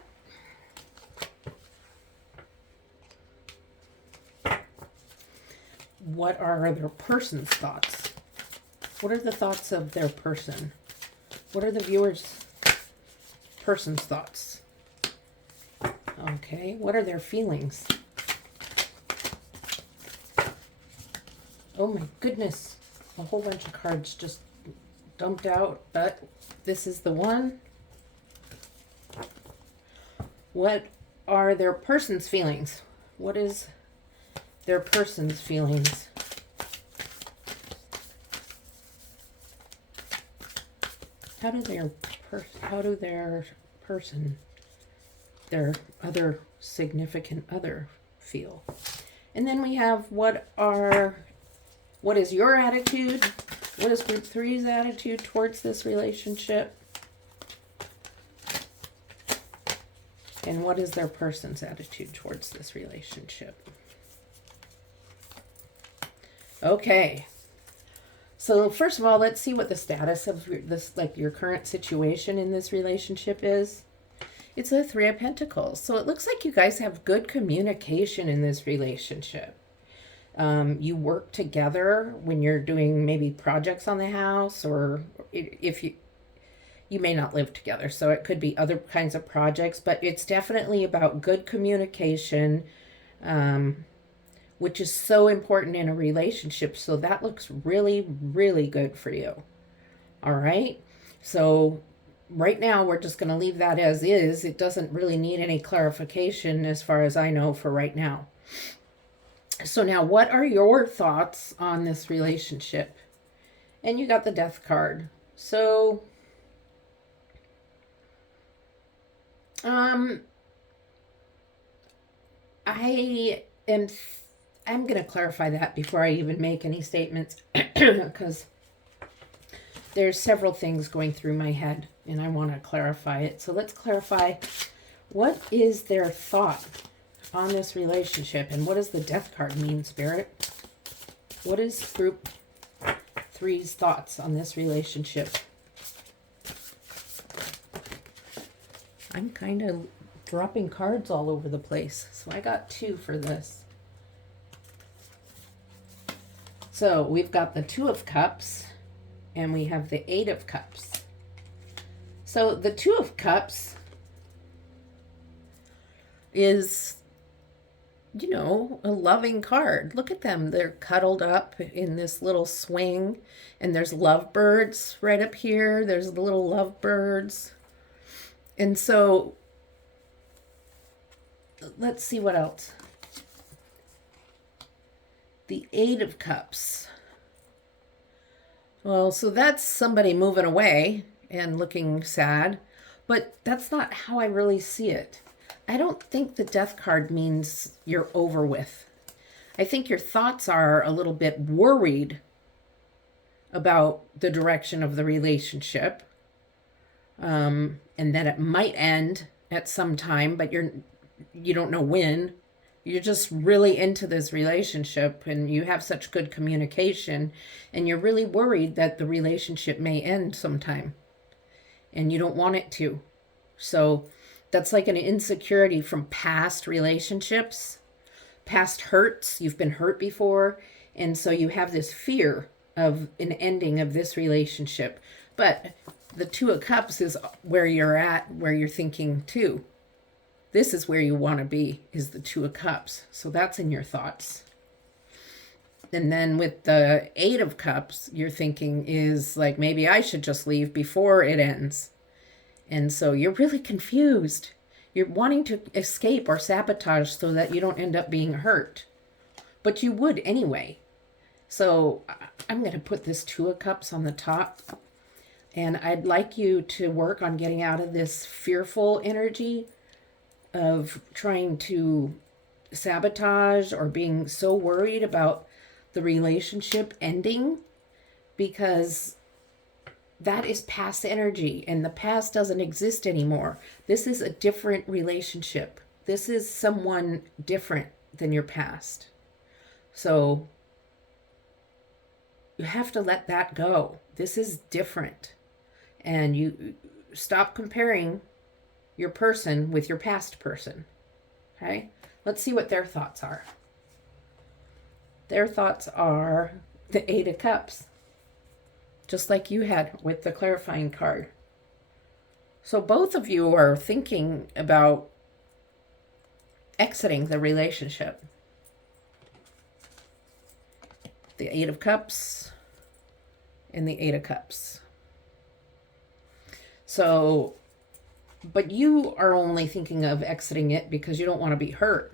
What are their person's thoughts? What are the thoughts of their person? What are the viewer's person's thoughts? Okay, what are their feelings? Oh my goodness, a whole bunch of cards just dumped out, but this is the one. What are their person's feelings? What is their person's feelings? How do their person, their other significant other feel? And then we have what is your attitude? What is group 3's attitude towards this relationship? And what is their person's attitude towards this relationship? Okay. So first of all, let's see what the status of this, like your current situation in this relationship is. It's the 3 of Pentacles. So it looks like you guys have good communication in this relationship. You work together when you're doing maybe projects on the house, or if you may not live together, so it could be other kinds of projects, but it's definitely about good communication, which is so important in a relationship. So that looks really, really good for you. All right. So right now we're just going to leave that as is. It doesn't really need any clarification as far as I know for right now. So now, what are your thoughts on this relationship? And you got the Death card. So I am I'm going to clarify that before I even make any statements because there's several things going through my head and I want to clarify it. So let's clarify, what is their thought on this relationship, and what does the Death card mean, Spirit? What is group 3's thoughts on this relationship? I'm kind of dropping cards all over the place, so I got 2 for this. So we've got the 2 of Cups and we have the 8 of Cups. So the 2 of Cups is, you know, a loving card. Look at them. They're cuddled up in this little swing, and there's lovebirds right up here. There's the little lovebirds. And so let's see what else. The 8 of Cups. Well, so that's somebody moving away and looking sad, but that's not how I really see it. I don't think the Death card means you're over with. I think your thoughts are a little bit worried about the direction of the relationship, and that it might end at some time, but you don't know when. You're just really into this relationship and you have such good communication, and you're really worried that the relationship may end sometime and you don't want it to. So that's like an insecurity from past relationships, past hurts. You've been hurt before. And so you have this fear of an ending of this relationship. But the 2 of Cups is where you're at, where you're thinking too. This is where you want to be, is the 2 of Cups. So that's in your thoughts. And then with the 8 of Cups, you're thinking is like, maybe I should just leave before it ends. And so you're really confused. You're wanting to escape or sabotage so that you don't end up being hurt. But you would anyway. So I'm going to put this 2 of Cups on the top. And I'd like you to work on getting out of this fearful energy of trying to sabotage or being so worried about the relationship ending, because that is past energy and the past doesn't exist anymore. This is a different relationship. This is someone different than your past. So you have to let that go. This is different. And you stop comparing your person with your past person. Okay? Let's see what their thoughts are. Their thoughts are the 8 of Cups, just like you had with the clarifying card. So both of you are thinking about exiting the relationship. The 8 of Cups and the 8 of Cups. So, but you are only thinking of exiting it because you don't want to be hurt.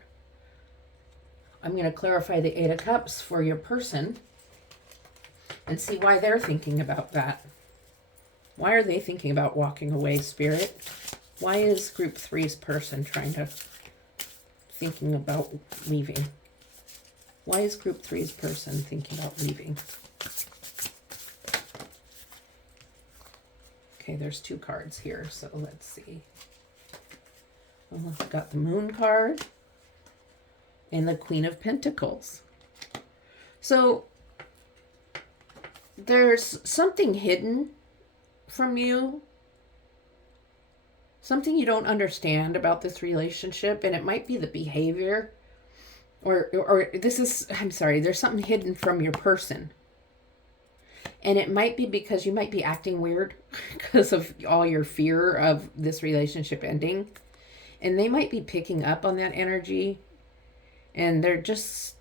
I'm going to clarify the 8 of Cups for your person and see why they're thinking about that. Why are they thinking about walking away, Spirit? Why is group 3's person thinking about leaving? Why is group 3's person thinking about leaving? Okay, there's 2 cards here, so let's see. Well, I've got the Moon card and the Queen of Pentacles. So there's something hidden from you, something you don't understand about this relationship, and it might be the behavior, or this is, I'm sorry, there's something hidden from your person. And it might be because you might be acting weird because of all your fear of this relationship ending. And they might be picking up on that energy. And they're just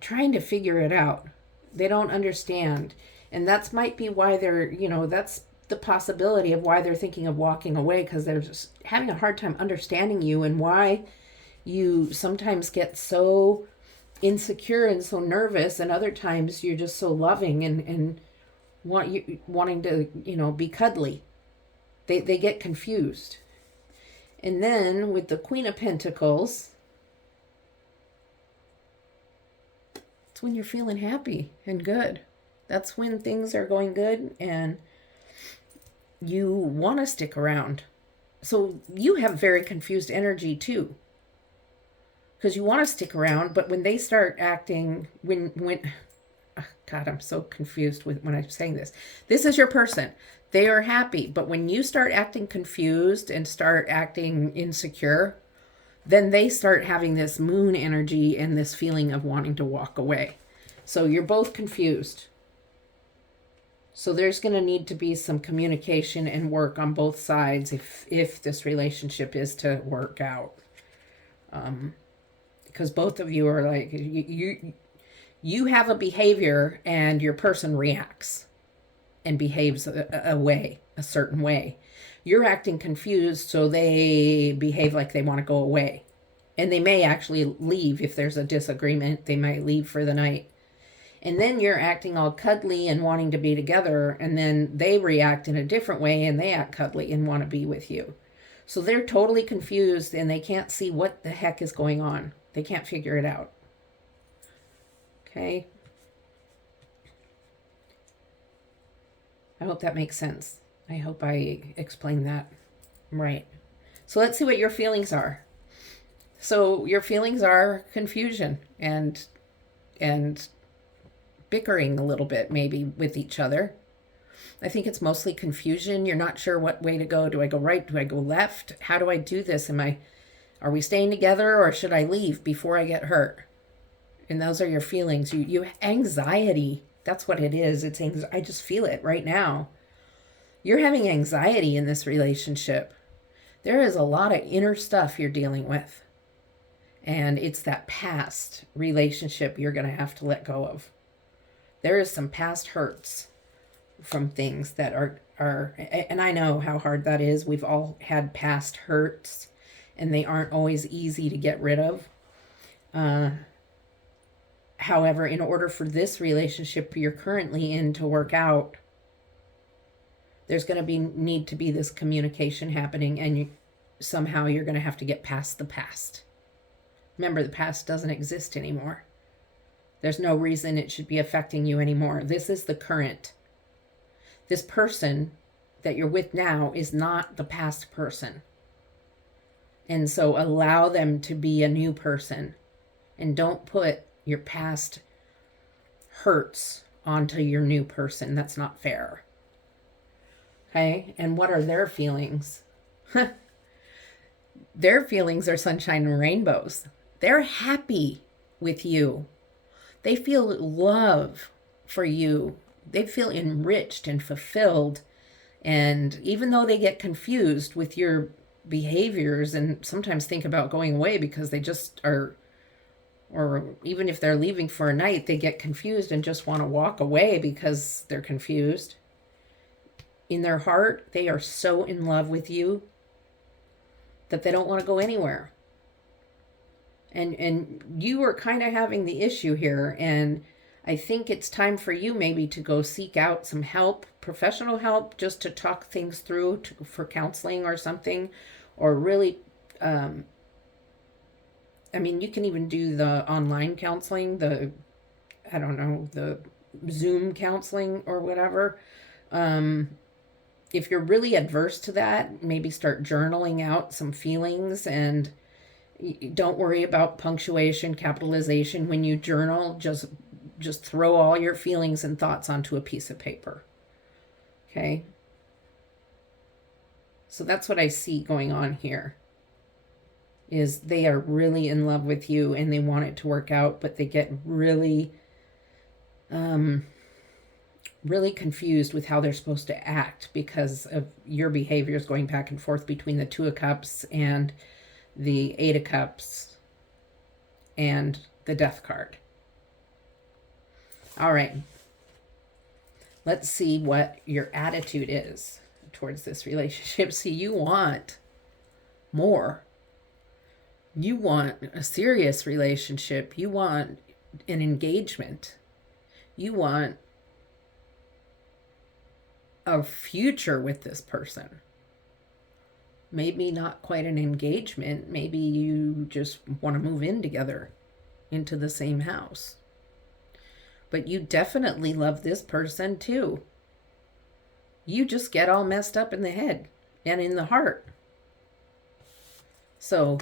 trying to figure it out. They don't understand. And that might be why they're, that's the possibility of why they're thinking of walking away. Because they're just having a hard time understanding you and why you sometimes get so insecure and so nervous. And other times you're just so loving and wanting to, be cuddly. They get confused. And then with the Queen of Pentacles, It's when you're feeling happy and good. That's when things are going good and you want to stick around. So you have very confused energy too. Because you want to stick around, but when they start acting, God, I'm so confused when I'm saying this. This is your person. They are happy, but when you start acting confused and start acting insecure, then they start having this moon energy and this feeling of wanting to walk away. So you're both confused. So there's going to need to be some communication and work on both sides if this relationship is to work out. Because both of you are like, you have a behavior and your person reacts and behaves a certain way. You're acting confused, so they behave like they want to go away. And they may actually leave if there's a disagreement. They might leave for the night. And then you're acting all cuddly and wanting to be together, and then they react in a different way and they act cuddly and want to be with you. So they're totally confused and they can't see what the heck is going on. They can't figure it out. Okay? I hope that makes sense. I hope I explained that right. So let's see what your feelings are. So your feelings are confusion and bickering a little bit maybe with each other. I think it's mostly confusion. You're not sure what way to go. Do I go right? Do I go left? How do I do this? Are we staying together or should I leave before I get hurt? And those are your feelings. You anxiety. That's what it is. It's I just feel it right now. You're having anxiety in this relationship. There is a lot of inner stuff you're dealing with. And it's that past relationship you're going to have to let go of. There is some past hurts from things that are, and I know how hard that is. We've all had past hurts and they aren't always easy to get rid of. However, in order for this relationship you're currently in to work out, there's going to need to be this communication happening, and somehow you're going to have to get past the past. Remember, the past doesn't exist anymore. There's no reason it should be affecting you anymore. This is the current. This person that you're with now is not the past person. And so allow them to be a new person. And don't put your past hurts onto your new person. That's not fair. Okay? And what are their feelings? Their feelings are sunshine and rainbows. They're happy with you. They feel love for you. They feel enriched and fulfilled. And even though they get confused with your behaviors and sometimes think about going away because they just are, or even if they're leaving for a night, they get confused and just want to walk away because they're confused. In their heart, they are so in love with you that they don't want to go anywhere. And you are kind of having the issue here, and I think it's time for you maybe to go seek out some help, professional help, just to talk things through for counseling or something, or really, you can even do the online counseling, the Zoom counseling or whatever. If you're really adverse to that, maybe start journaling out some feelings, and don't worry about punctuation, capitalization. When you journal, just throw all your feelings and thoughts onto a piece of paper. Okay? So that's what I see going on here. Is they are really in love with you and they want it to work out, but they get really really confused with how they're supposed to act because of your behaviors going back and forth between the Two of Cups and the Eight of Cups and the Death card. All right. Let's see what your attitude is towards this relationship. See, you want more. You want a serious relationship. You want an engagement. You want a future with this person. Maybe not quite an engagement. Maybe you just want to move in together into the same house. but you definitely love this person too. You just get all messed up in the head and in the heart. So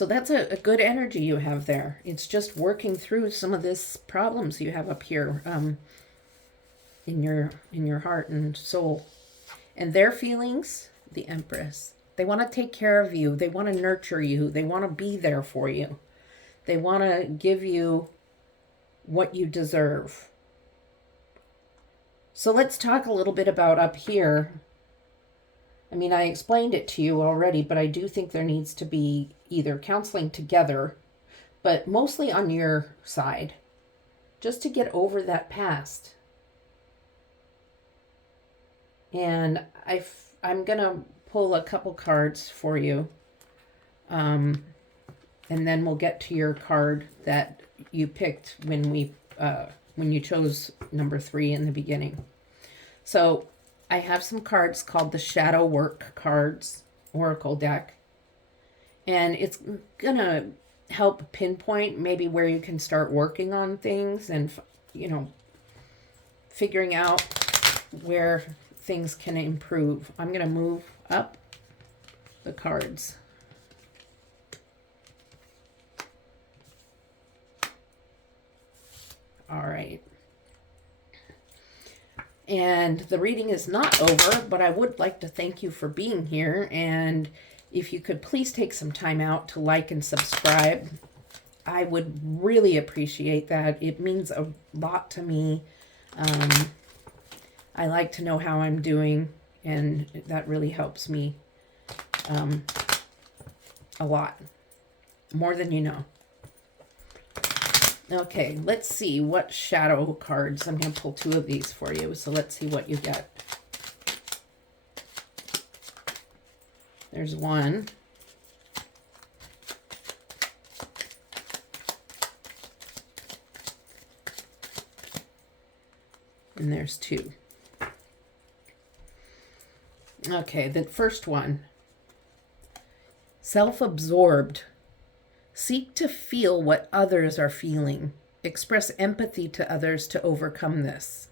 that's a good energy you have there. It's just working through some of this problems you have up here in your heart and soul. And their feelings, the Empress, they want to take care of you. They want to nurture you. They want to be there for you. They want to give you what you deserve. So let's talk a little bit about up here. I mean, I explained it to you already, but I do think there needs to be either counseling together, but mostly on your side, just to get over that past. And I'm going to pull a couple cards for you, and then we'll get to your card that you picked when you chose number 3 in the beginning. So I have some cards called the Shadow Work Cards Oracle deck. And it's going to help pinpoint maybe where you can start working on things and, figuring out where things can improve. I'm going to move up the cards. All right. And the reading is not over, but I would like to thank you for being here. And if you could please take some time out to like and subscribe, I would really appreciate that. It means a lot to me. I like to know how I'm doing, and that really helps me a lot, more than you know. Okay, let's see what shadow cards. I'm going to pull 2 of these for you, so let's see what you get. There's 1. And there's 2. Okay, the first one. Self-absorbed. Seek to feel what others are feeling. Express empathy to others to overcome this.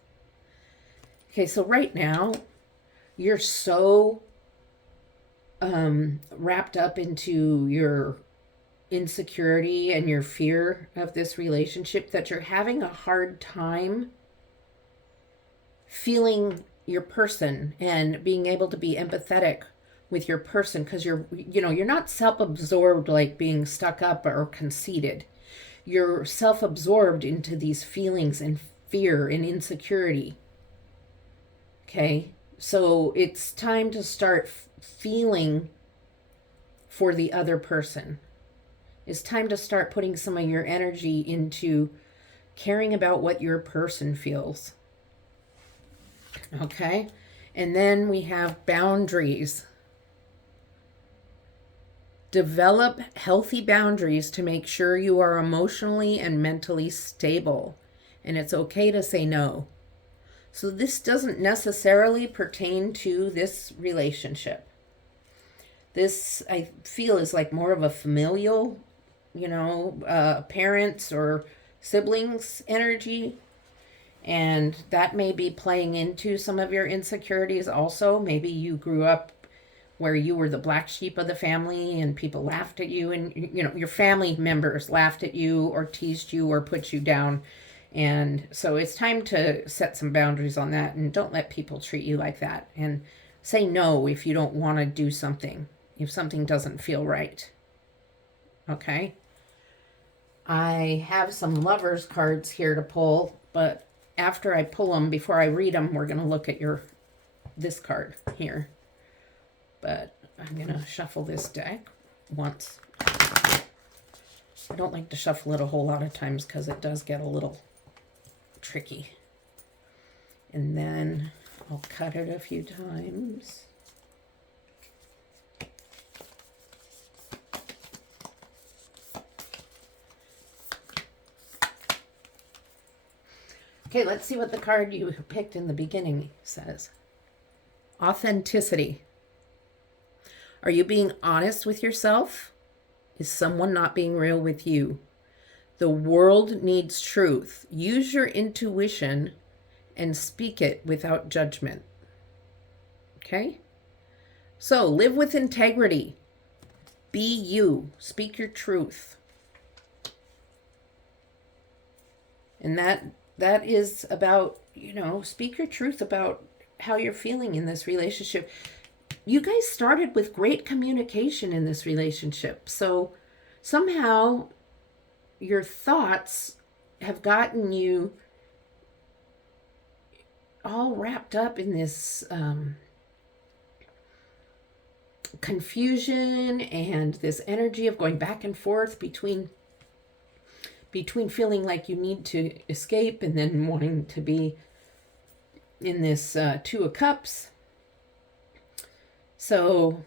Okay, so right now, you're so wrapped up into your insecurity and your fear of this relationship that you're having a hard time feeling your person and being able to be empathetic with your person, because you're not self-absorbed like being stuck up or conceited. You're self-absorbed into these feelings and fear and insecurity. Okay, so it's time to start feeling for the other person. It's time to start putting some of your energy into caring about what your person feels. Okay, and then we have boundaries. Develop healthy boundaries to make sure you are emotionally and mentally stable. And it's okay to say no. So this doesn't necessarily pertain to this relationship. This, I feel, is like more of a familial, parents or siblings energy. And that may be playing into some of your insecurities also. Maybe you grew up where you were the black sheep of the family and people laughed at you, and your family members laughed at you or teased you or put you down. And so it's time to set some boundaries on that, and don't let people treat you like that, and say no if you don't want to do something, if something doesn't feel right. Okay, I have some lovers cards here to pull, but after I pull them, before I read them, we're going to look at this card here. But I'm going to shuffle this deck once. I don't like to shuffle it a whole lot of times because it does get a little tricky. And then I'll cut it a few times. Okay, let's see what the card you picked in the beginning says. Authenticity. Are you being honest with yourself? Is someone not being real with you? The world needs truth. Use your intuition and speak it without judgment. Okay? So live with integrity. Be you. Speak your truth. And that is about, speak your truth about how you're feeling in this relationship. You guys started with great communication in this relationship. So somehow your thoughts have gotten you all wrapped up in this confusion and this energy of going back and forth between feeling like you need to escape and then wanting to be in this Two of Cups. So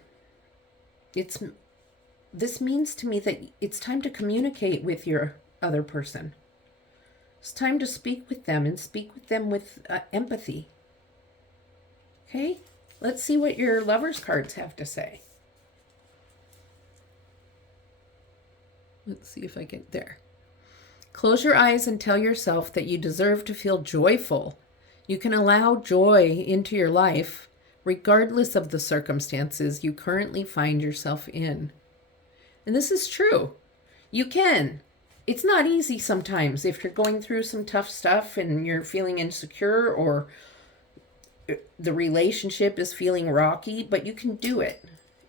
this means to me that it's time to communicate with your other person. It's time to speak with them and speak with them with empathy. Okay? Let's see what your Lovers cards have to say. Let's see if I get there. Close your eyes and tell yourself that you deserve to feel joyful. You can allow joy into your life regardless of the circumstances you currently find yourself in. And this is true. You can. It's not easy sometimes if you're going through some tough stuff and you're feeling insecure or the relationship is feeling rocky, but you can do it.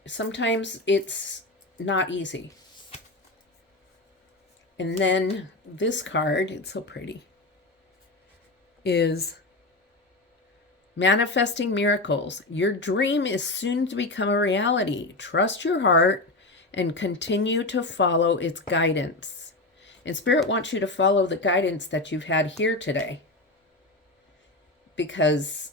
Sometimes it's not easy. And then this card, it's so pretty, is manifesting miracles. Your dream is soon to become a reality. Trust your heart and continue to follow its guidance. And Spirit wants you to follow the guidance that you've had here today, because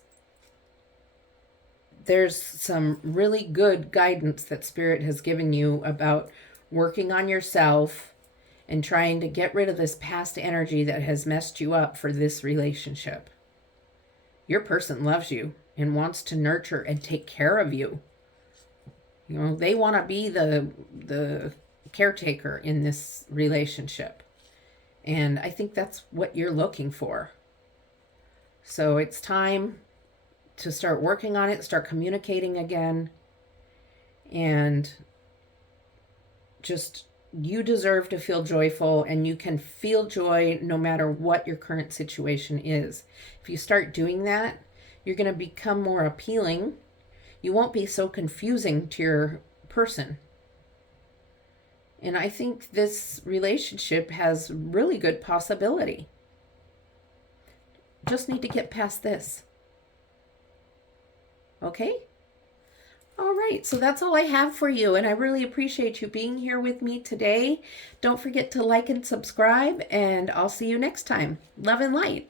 there's some really good guidance that Spirit has given you about working on yourself and trying to get rid of this past energy that has messed you up for this relationship. Your person loves you and wants to nurture and take care of you. They want to be the caretaker in this relationship. And I think that's what you're looking for. So it's time to start working on it, start communicating again. And just, you deserve to feel joyful, and you can feel joy no matter what your current situation is. If you start doing that, you're going to become more appealing. You won't be so confusing to your person. And I think this relationship has really good possibility. Just need to get past this. Okay? All right, so that's all I have for you, and I really appreciate you being here with me today. Don't forget to like and subscribe, and I'll see you next time. Love and light.